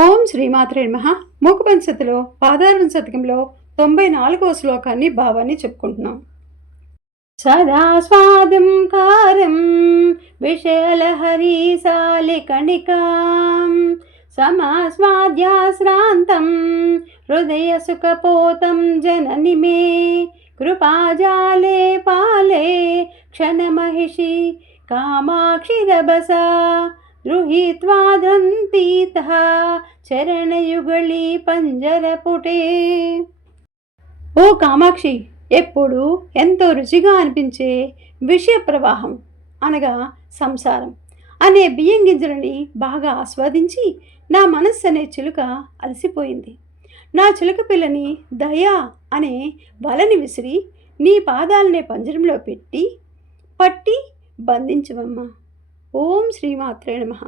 ఓం శ్రీమాత్రే నమ. మూకపంచతిలో పాదారణ శతకంలో తొంభై నాలుగవ శ్లోకాన్ని భావాన్ని చెప్పుకుంటున్నాం. సదా స్వాదం కారం విషయలహరి సాలికణికాం సమాస్వాద్యాశ్రాంతం హృదయ సుఖపోతం జనని మే కృపాజాలే పాలే క్షణమహిషి కామాక్షిరభసా గృహీత్వా దంతీతః చరణయుగళీ పంజరపుటే ఓ కామాక్షి ఎప్పుడు ఎంతో రుచిగా అనిపించే విషయ ప్రవాహం అనగా సంసారం అనే బియ్యం గింజలని బాగా ఆస్వాదించి నా మనస్సు అనే చిలుక అలసిపోయింది. నా చిలుక పిల్లని దయా అనే వలని విసిరి నీ పాదాలనే పంజరంలో పెట్టి పట్టి బంధించవమ్మా. ఓం శ్రీమాత్రే నమః